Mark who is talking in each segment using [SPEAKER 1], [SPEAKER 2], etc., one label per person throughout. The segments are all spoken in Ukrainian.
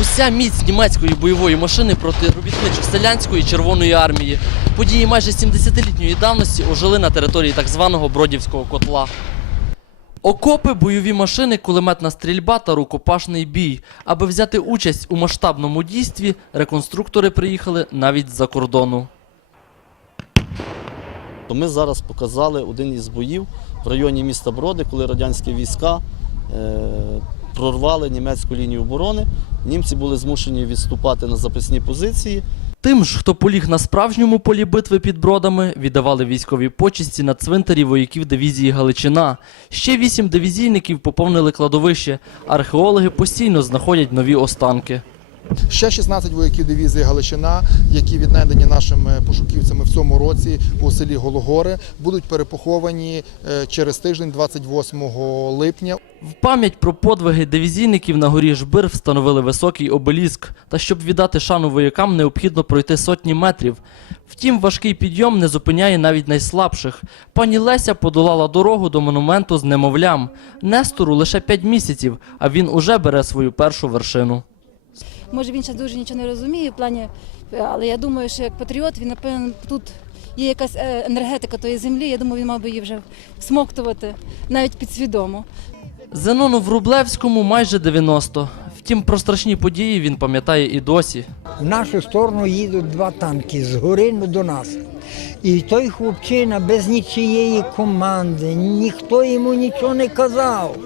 [SPEAKER 1] Уся міць німецької бойової машини проти робітничо-селянської Червоної армії. Події майже 70-літньої давності ожили на території так званого Бродівського котла. Окопи, бойові машини, кулеметна стрільба та рукопашний бій. Аби взяти участь у масштабному дійстві, реконструктори приїхали навіть з-за кордону.
[SPEAKER 2] Ми зараз показали один із боїв в районі міста Броди, коли радянські війська е, прорвали німецьку лінію оборони. Німці були змушені відступати на запасні позиції.
[SPEAKER 1] Тим ж, хто поліг на справжньому полі битви під бродами, віддавали військові почесті на цвинтарі вояків дивізії Галичина. Ще вісім дивізійників поповнили кладовище. Археологи постійно знаходять нові останки.
[SPEAKER 3] Ще 16 вояків дивізії Галичина, які віднайдені нашими пошуківцями в цьому році у селі Гологори, будуть перепоховані е, через тиждень, 28 липня.
[SPEAKER 1] В пам'ять про подвиги дивізійників на горі Жбир встановили високий обеліск. Та щоб віддати шану воякам, необхідно пройти сотні метрів. Втім, важкий підйом не зупиняє навіть найслабших. Пані Леся подолала дорогу до монументу з немовлям. Нестору лише 5 місяців, а він уже бере свою першу вершину.
[SPEAKER 4] Може він ще дуже нічого не розуміє в плані, але я думаю, що як патріот він напевно тут є якась е, енергетика тої землі. Я думаю, він мав би її вже всмоктувати навіть підсвідомо.
[SPEAKER 1] Зенону Врублевському майже 90. Втім, про страшні події він пам'ятає і досі.
[SPEAKER 5] В нашу сторону їдуть два танки з гори до нас. І той хлопчина без нічиєї команди, ніхто йому нічого не казав.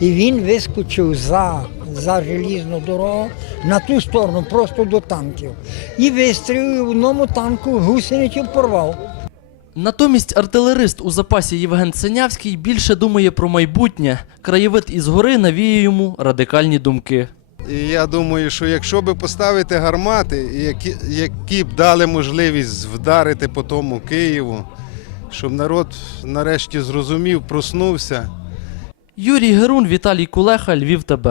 [SPEAKER 5] І він вискочив за, за желізну дорогу на ту сторону, просто до танків. І вистрілив в одному танку гусеницю порвав.
[SPEAKER 1] Натомість артилерист у запасі Євген Синявський більше думає про майбутнє. Краєвид із гори навіє йому радикальні думки.
[SPEAKER 6] І я думаю, що якщо би поставити гармати, які, які б дали можливість вдарити по тому Києву, щоб народ нарешті зрозумів, проснувся.
[SPEAKER 1] Юрій Герун, Віталій Кулеха, Львів ТБ.